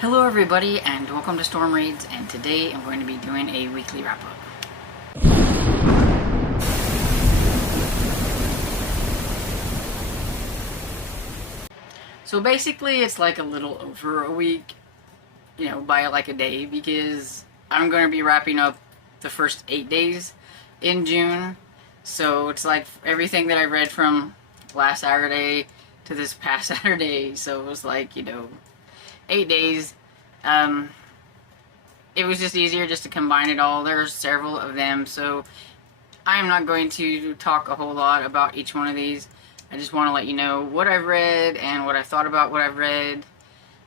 Hello everybody and welcome to Storm Reads, and today I'm going to be doing a weekly wrap-up. So basically it's like a little over a week, by like a day, because I'm going to be wrapping up the first 8 days in June. So it's like everything that I read from last Saturday to this past Saturday, so it was like, 8 days. It was just easier just to combine it all. There's several of them, so I'm not going to talk a whole lot about each one of these. I just want to let you know what I've read and what I thought about what I've read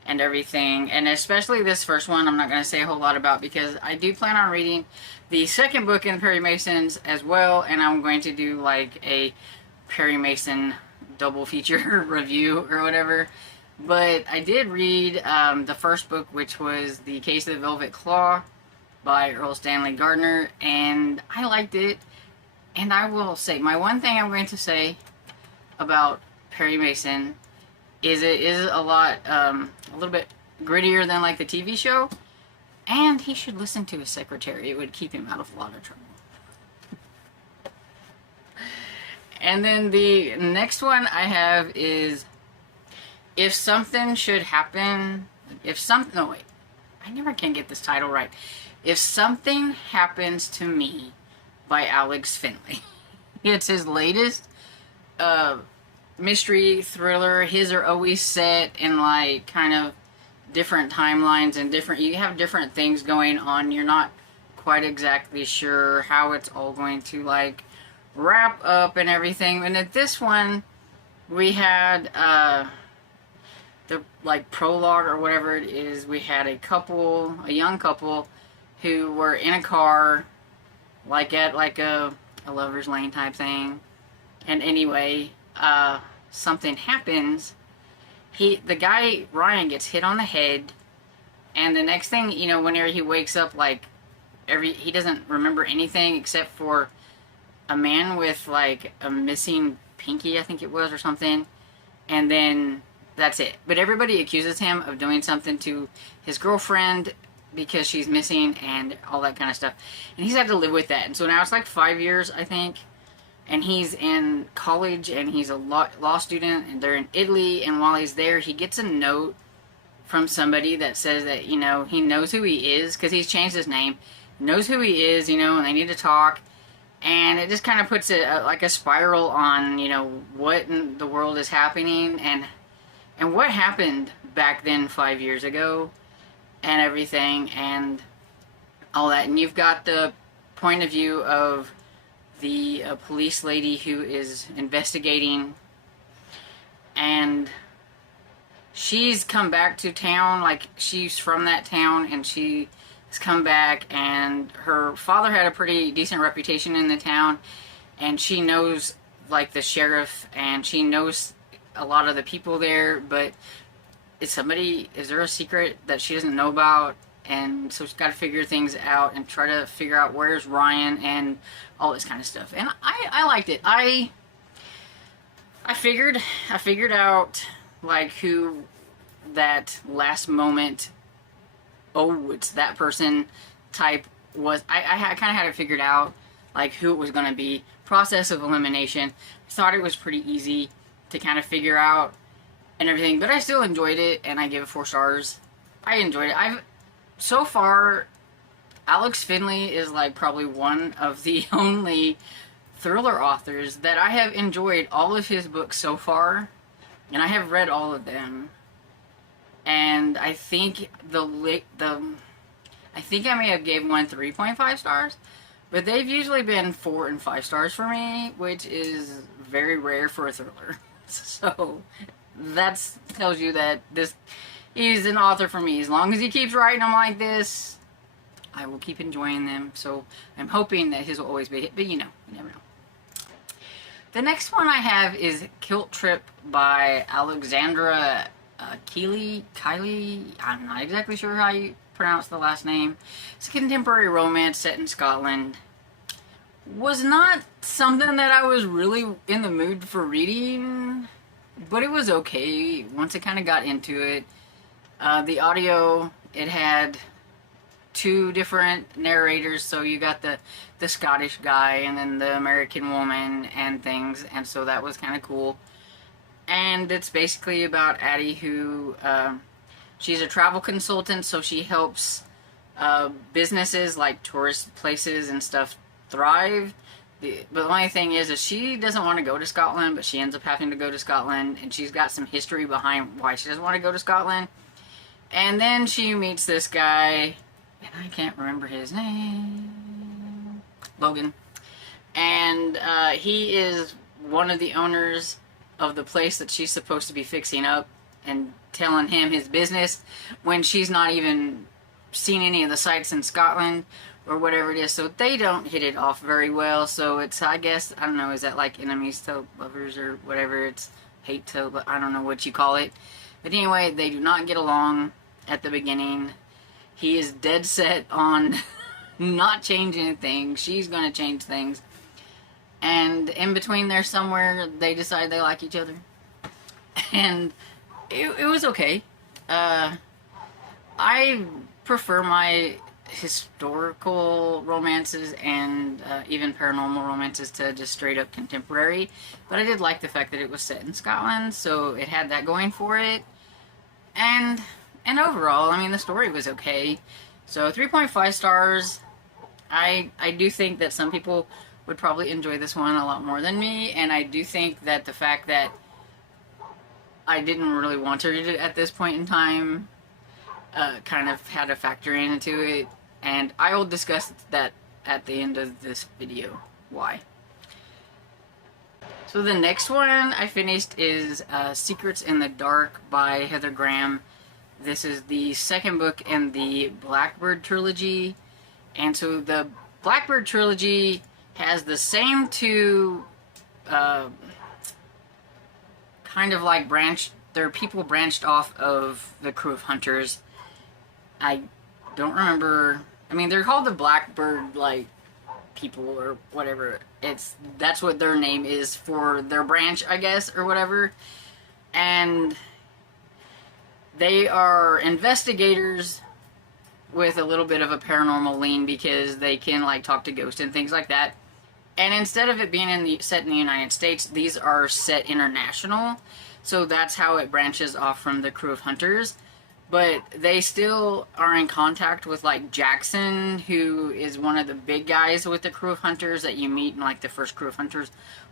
and everything. And especially this first one, I'm not going to say a whole lot about, because I do plan on reading the second book in Perry Mason's as well, and I'm going to do like a Perry Mason double feature review or whatever. But I did read the first book, which was The Case of the Velvet Claw by Earl Stanley Gardner, and I liked it. And I will say, my one thing I'm going to say about Perry Mason is it is a little bit grittier than like the TV show, and he should listen to his secretary. It would keep him out of a lot of trouble. And then the next one I have is If Something Should Happen, no wait, I never can get this title right. If Something Happens to Me by Alex Finley. It's his latest mystery thriller. His are always set in like kind of different timelines and you have different things going on. You're not quite exactly sure how it's all going to like wrap up and everything. And at this one, we had the like prologue or whatever it is. We had a young couple who were in a car, like at like a lover's lane type thing. And anyway, something happens. The guy Ryan gets hit on the head, and the next thing whenever he wakes up, like he doesn't remember anything except for a man with like a missing pinky, I think it was, or something, and then that's it. But everybody accuses him of doing something to his girlfriend because she's missing and all that kind of stuff. And he's had to live with that. And so now it's like 5 years, I think. And he's in college, and he's a law student, and they're in Italy. And while he's there, he gets a note from somebody that says that, he knows who he is, because he's changed his name. Knows who he is, and they need to talk. And it just kind of puts it like a spiral on, what in the world is happening, and what happened back then 5 years ago, and everything, and all that. And you've got the point of view of the police lady who is investigating, and she's come back to town, like she's from that town, and she has come back, and her father had a pretty decent reputation in the town, and she knows like the sheriff, and she knows a lot of the people there, but is there a secret that she doesn't know about? And so she's got to figure things out and try to figure out where's Ryan and all this kind of stuff. And I liked it. I figured out like who that last moment, oh, it's that person type was. I kind of had it figured out, like who it was going to be. Process of elimination. I thought it was pretty easy to kind of figure out and everything, but I still enjoyed it, and I give it 4 stars. I enjoyed it. So far, Alex Finley is like probably one of the only thriller authors that I have enjoyed all of his books so far, and I have read all of them. And I think I think I may have gave one 3.5 stars, but they've usually been 4 and 5 stars for me, which is very rare for a thriller. So that tells you that he's an author for me. As long as he keeps writing them like this, I will keep enjoying them. So I'm hoping that his will always be a hit, but you never know. The next one I have is Guilt Trip by Alexandra Kylie. I'm not exactly sure how you pronounce the last name. It's a contemporary romance set in Scotland. Was not something that I was really in the mood for reading, but it was okay once I kind of got into it. The audio, it had two different narrators, so you got the Scottish guy and then the American woman and things, and so that was kind of cool. And it's basically about Addie, who she's a travel consultant, so she helps businesses like tourist places and stuff thrive. But the only thing is she doesn't want to go to Scotland, but she ends up having to go to Scotland, and she's got some history behind why she doesn't want to go to Scotland. And then she meets this guy, and I can't remember his name, Logan. And he is one of the owners of the place that she's supposed to be fixing up, and telling him his business when she's not even seen any of the sites in Scotland or whatever it is. So they don't hit it off very well. So it's, I guess, I don't know, is that like enemies to lovers or whatever? It's hate to, I don't know what you call it. But anyway, they do not get along at the beginning. He is dead set on not changing anything. She's going to change things. And in between there somewhere, they decide they like each other. And it was okay. I prefer my historical romances and even paranormal romances to just straight up contemporary, but I did like the fact that it was set in Scotland, so it had that going for it. And overall, I mean, the story was okay. So 3.5 stars. I do think that some people would probably enjoy this one a lot more than me, and I do think that the fact that I didn't really want to read it at this point in time kind of had a factor into it, and I will discuss that at the end of this video, why. So the next one I finished is Secrets in the Dark by Heather Graham. This is the second book in the Blackbird trilogy, and so the Blackbird trilogy has the same two kind of like there are people branched off of the Crew of Hunters. I don't remember, I mean, they're called the Blackbird, like, people or whatever. That's what their name is for their branch, I guess, or whatever. And they are investigators with a little bit of a paranormal lean because they can, like, talk to ghosts and things like that. And instead of it being set in the United States, these are set international. So that's how it branches off from the Crew of Hunters. But they still are in contact with, like, Jackson, who is one of the big guys with the Crew of Hunters that you meet in, like, the first Crew of Hunters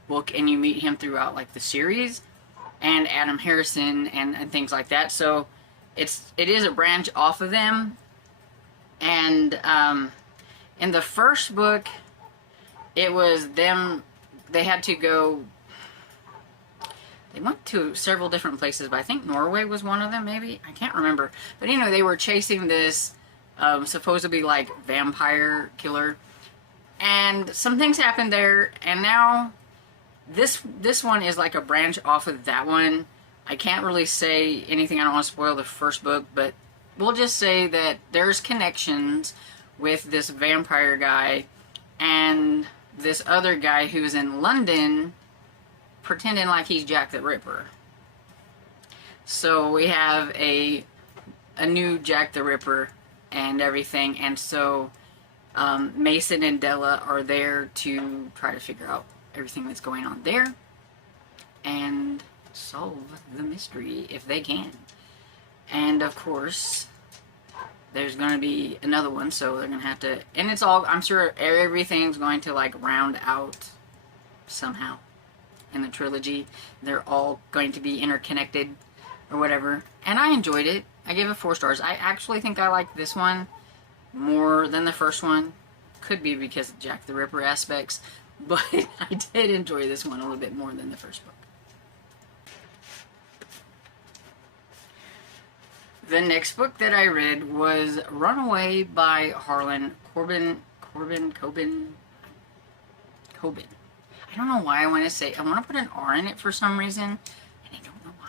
book, and you meet him throughout, like, the series, and Adam Harrison and things like that. So it is a branch off of them. And in the first book, it was them, they had to go, they went to several different places, but I think Norway was one of them, maybe? I can't remember. But anyway, they were chasing this supposedly, like, vampire killer. And some things happened there, and now this one is like a branch off of that one. I can't really say anything, I don't want to spoil the first book, but we'll just say that there's connections with this vampire guy and this other guy who's in London pretending like he's Jack the Ripper. So we have a new Jack the Ripper and everything, and so Mason and Della are there to try to figure out everything that's going on there and solve the mystery if they can. And of course, there's going to be another one, so they're going to have to, and it's all, I'm sure everything's going to, like, round out somehow in the trilogy. They're all going to be interconnected or whatever. And I enjoyed it. I gave it 4 stars. I actually think I like this one more than the first one. Could be because of Jack the Ripper aspects, but I did enjoy this one a little bit more than the first book. The next book that I read was Runaway by Harlan Coben. I don't know why I want to put an R in it for some reason, and I don't know why.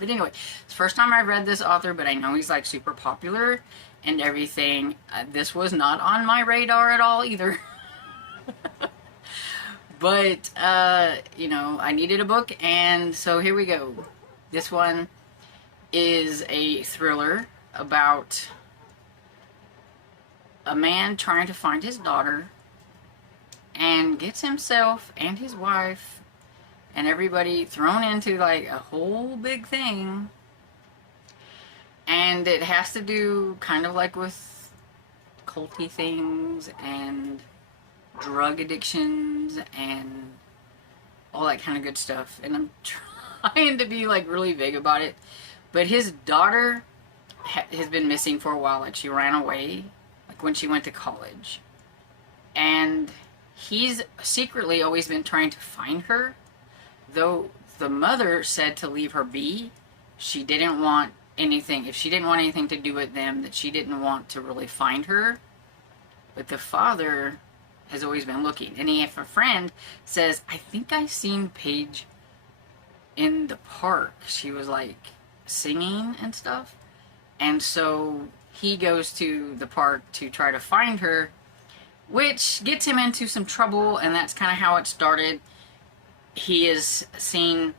But anyway, it's the first time I've read this author, but I know he's, like, super popular and everything. This was not on my radar at all either. But, you know, I needed a book, and so here we go. This one is a thriller about a man trying to find his daughter and gets himself and his wife and everybody thrown into like a whole big thing. And it has to do kind of like with culty things and drug addictions and all that kind of good stuff. And I'm trying to be like really vague about it. But his daughter has been missing for a while. Like she ran away like when she went to college. And he's secretly always been trying to find her. Though the mother said to leave her be. She didn't want anything. If she didn't want anything to do with them, that she didn't want to really find her. But the father has always been looking. And if a friend says, I think I seen Paige in the park. She was like singing and stuff. And so he goes to the park to try to find her, which gets him into some trouble, and that's kind of how it started. He is seen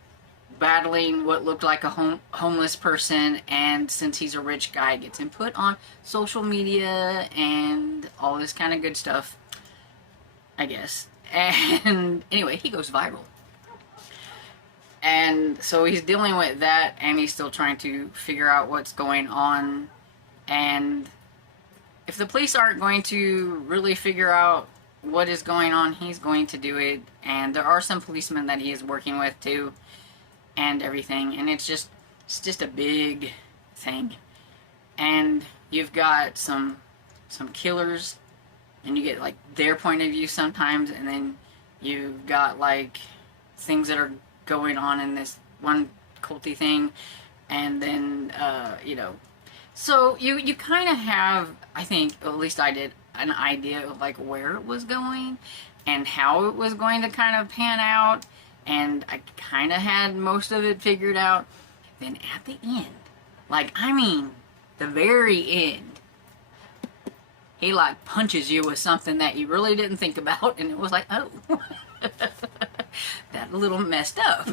battling what looked like a homeless person, and since he's a rich guy, gets him put on social media and all this kind of good stuff, I guess. And anyway, he goes viral. And so he's dealing with that, and he's still trying to figure out what's going on. And if the police aren't going to really figure out what is going on, he's going to do it. And there are some policemen that he is working with too, and everything. And it's just a big thing. And you've got some killers, and you get like their point of view sometimes, and then you've got like things that are going on in this one culty thing, and then you know, so you kind of have, I think, at least I did, an idea of like where it was going and how it was going to kind of pan out, and I kind of had most of it figured out. Then at the end, like, I mean the very end, he like punches you with something that you really didn't think about, and it was like, oh, that a little messed up.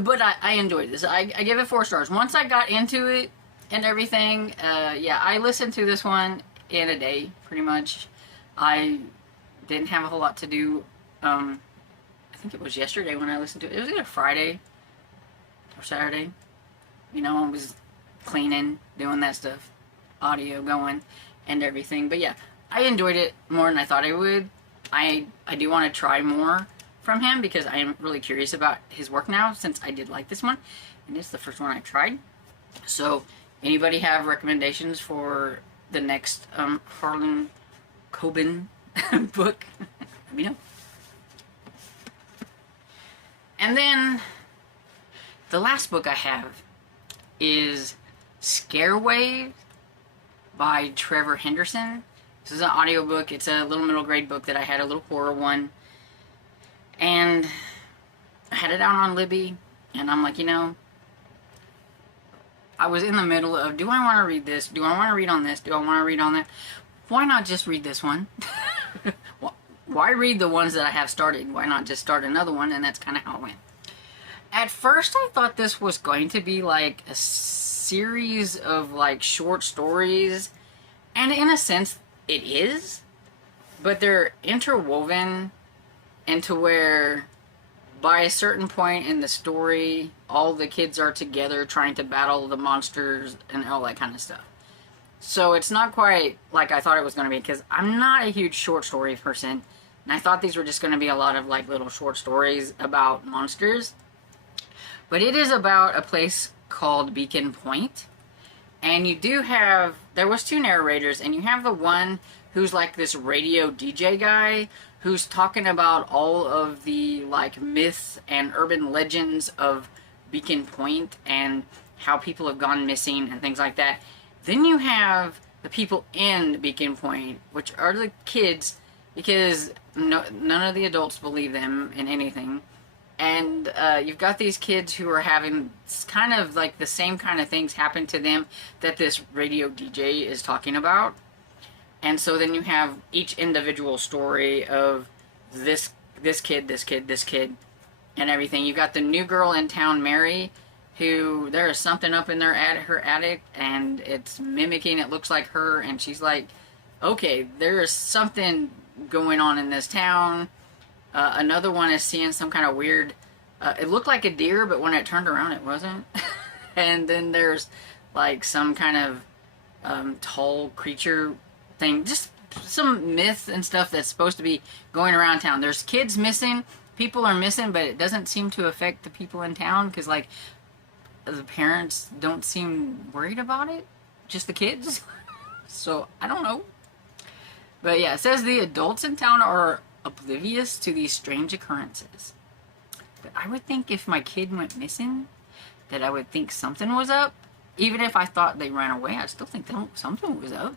But I enjoyed this. I give it 4 stars. Once I got into it and everything, yeah, I listened to this one in a day, pretty much. I didn't have a whole lot to do. I think it was yesterday when I listened to it. It was either Friday or Saturday. You know, I was cleaning, doing that stuff, audio going and everything. But yeah, I enjoyed it more than I thought I would. I do want to try more from him because I am really curious about his work now, since I did like this one, and it's the first one I tried. So, anybody have recommendations for the next Harlan Coben book? Let me know. And then the last book I have is Scare Wave by Trevor Henderson. This is an audiobook. It's a little middle grade book that I had, a little horror one. And I had it out on Libby, and I'm like, you know, I was in the middle of, do I want to read this? Do I want to read on this? Do I want to read on that? Why not just read this one? Why read the ones that I have started? Why not just start another one? And that's kind of how it went. At first, I thought this was going to be like a series of like short stories, and in a sense, it is, but they're interwoven into where by a certain point in the story, all the kids are together trying to battle the monsters and all that kind of stuff. So it's not quite like I thought it was going to be, because I'm not a huge short story person, and I thought these were just going to be a lot of like little short stories about monsters. But it is about a place called Beacon Point, and you do have, there was 2 narrators, and you have the one who's like this radio DJ guy who's talking about all of the like myths and urban legends of Beacon Point and how people have gone missing and things like that. Then you have the people in Beacon Point, which are the kids, because none of the adults believe them in anything. And you've got these kids who are having kind of like the same kind of things happen to them that this radio DJ is talking about. And so then you have each individual story of this kid, and everything. You got the new girl in town, Mary, who there is something up in her attic, and it's mimicking, it looks like her, and she's like, okay, there is something going on in this town. Another one is seeing some kind of weird, it looked like a deer, but when it turned around, it wasn't. And then there's like some kind of tall creature thing, just some myth and stuff that's supposed to be going around town. There's kids missing, people are missing, but it doesn't seem to affect the people in town, because like the parents don't seem worried about it, just the kids. So I don't know. But yeah, it says the adults in town are oblivious to these strange occurrences. But I would think if my kid went missing, that I would think something was up. Even if I thought they ran away, I still think something was up.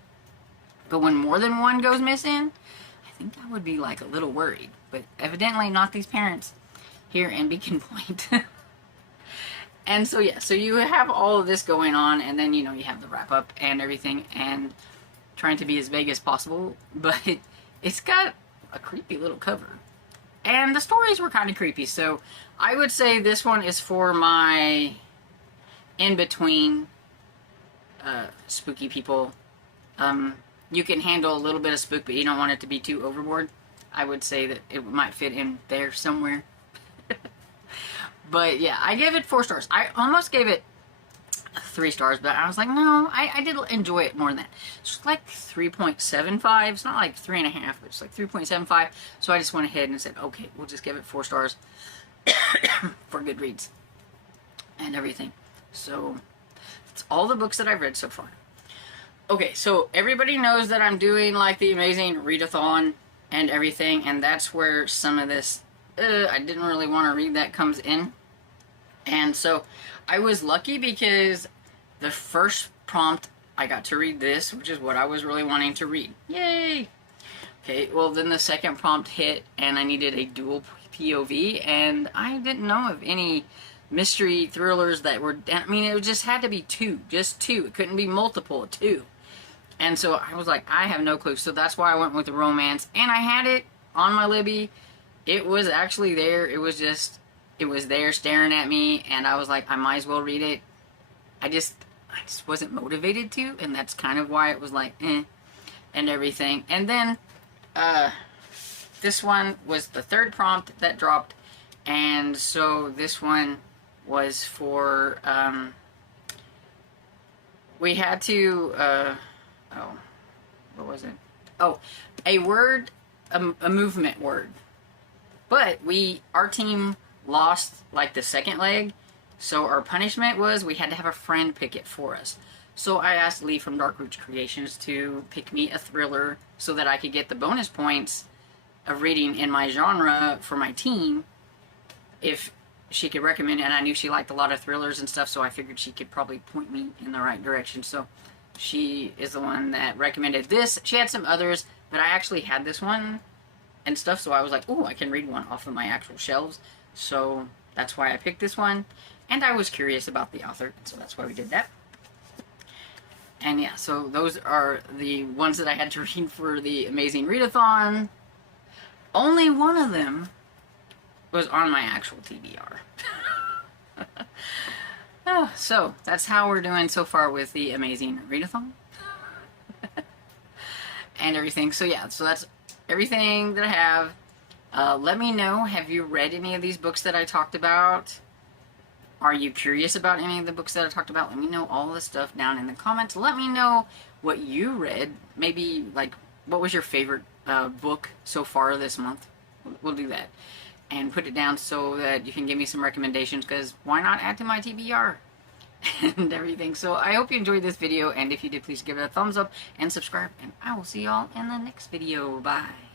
But when more than one goes missing, I think I would be like a little worried. But evidently not these parents here in Beacon Point. And so yeah, so you have all of this going on, and then, you know, you have the wrap up and everything, and trying to be as vague as possible, but it's got a creepy little cover. And the stories were kind of creepy, so I would say this one is for my in-between spooky people. You can handle a little bit of spook, but you don't want it to be too overboard. I would say that it might fit in there somewhere. But yeah, I gave it 4 stars. I almost gave it 3 stars, but I was like, no, I did enjoy it more than that. It's like 3.75. It's not like 3.5, but it's like 3.75. So I just went ahead and said, okay, we'll just give it 4 stars for Goodreads and everything. So that's all the books that I've read so far. Okay, so everybody knows that I'm doing like the amazing readathon and everything, and that's where some of this I didn't really want to read that comes in. And so I was lucky because the first prompt I got to read this, which is what I was really wanting to read. Yay! Okay, well then the second prompt hit and I needed a dual POV, and I didn't know of any mystery thrillers that were, I mean, it just had to be 2, just 2. It couldn't be multiple, 2. And so I was like, I have no clue. So that's why I went with the romance, and I had it on my Libby. It was actually there. It was there staring at me, and I was like, I might as well read it. I just wasn't motivated to, and that's kind of why it was like, and everything. And then, this one was the 3rd prompt that dropped, and so this one was for, we had to, what was it? Oh, a word, a movement word. But our team lost like the second leg, so our punishment was we had to have a friend pick it for us. So I asked Lee from Dark Roots Creations to pick me a thriller so that I could get the bonus points of reading in my genre for my team if she could recommend it. And I knew she liked a lot of thrillers and stuff, so I figured she could probably point me in the right direction. So she is the one that recommended this. She had some others, but I actually had this one and stuff, so I was like, oh, I can read one off of my actual shelves. So that's why I picked this one, and I was curious about the author, so that's why we did that. And yeah, so those are the ones that I had to read for the amazing readathon. Only one of them was on my actual TBR. Oh, so that's how we're doing so far with the amazing readathon and everything. So yeah, so that's everything that I have. Let me know, have you read any of these books that I talked about? Are you curious about any of the books that I talked about? Let me know all the stuff down in the comments. Let me know what you read. Maybe, like, what was your favorite book so far this month? We'll do that. And put it down so that you can give me some recommendations, because why not add to my TBR and everything. So I hope you enjoyed this video, and if you did, please give it a thumbs up and subscribe, and I will see y'all in the next video. Bye.